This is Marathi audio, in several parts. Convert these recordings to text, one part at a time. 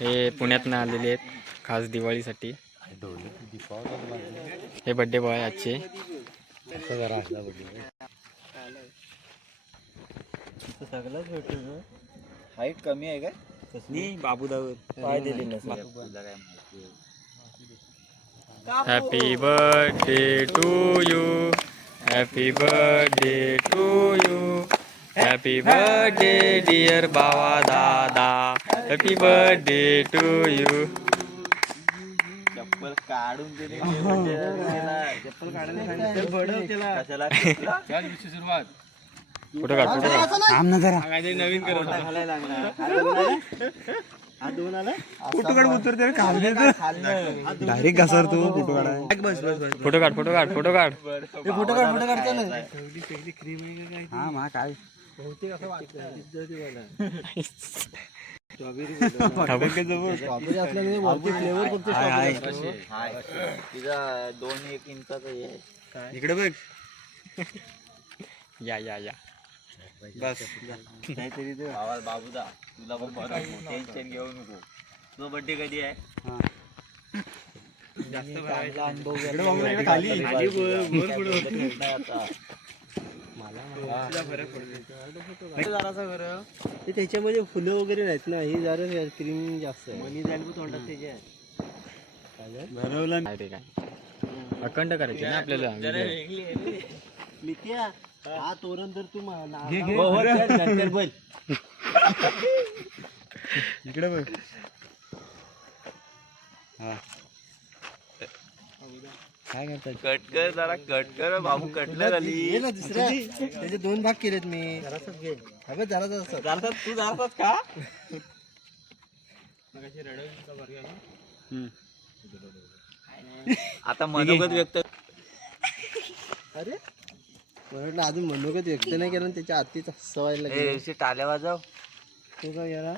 हे पुण्यातनं आलेले आहेत खास दिवाळीसाठी. हे बड्डे बॉय आजचे. सगळंच भेटतो हाईट कमी आहे काय? नाही बाबूदावर पाय दिले happy birthday to you happy birthday to you happy birthday dear बाबा दादा हॅपी बर्थडे टू यू चप्पल काढून दिली चप्पल काढायला सांगितलं. बडव त्याला कशाला? सुरुवात. फोटो काढ फोटो काढ थांब ना जरा. काहीतरी नवीन करत फोटो काढ उतर त्याला खाल्ले डायरेक्ट घासर तू फोटो काढाय? बस बस बस फोटो काढ फोटो काढ फोटो काढ. फोटो काढ फोटो काढ चल हा मा काय. तिचा दोन एक इंचाचा आहे. इकडे बघ. या या या. बस. काहीतरी ते आवाज बाबूदा तुला पण बरं टेन्शन घेऊ नको. तुझा बर्थडे कधी आहे? चांगला अनुभव खाली. जरासा बरं ते त्याच्यामध्ये फुलं वगैरे नाहीत ना? ही जरा क्रीम जास्त आहे. मनी जाईल तोंडात त्याच्या भरवलं काय? अखंड करायचे ना आपल्याला. नित्या हा तोरण जर तू घे, घे. बोल. इकडे बघ. हा. काय करतात? कट कर जरा कट कर बाबू कटलं झाली ना दुसऱ्या. त्याचे दोन भाग केलेत मी. जरासच घे. अगं जरा जरा जातात तू जातात का. आता मनोगत व्यक्त अरे? मला वाटलं अजून मनोगत व्यक्त नाही केलं त्याच्या ए अशी टाल्या वाजव. तो याला.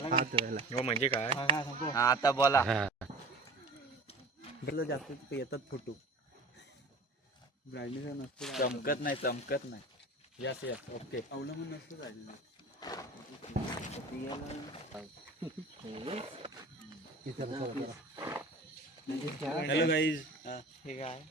धुवायला. हो म्हणजे काय? हा, आता बोला. जास्त ते येतात फोटो. ब्राईटनेस नसतो चमकत नाही चमकत नाही. यस यस ओके अवलंबून नसतं. हॅलो गाईज हे काय?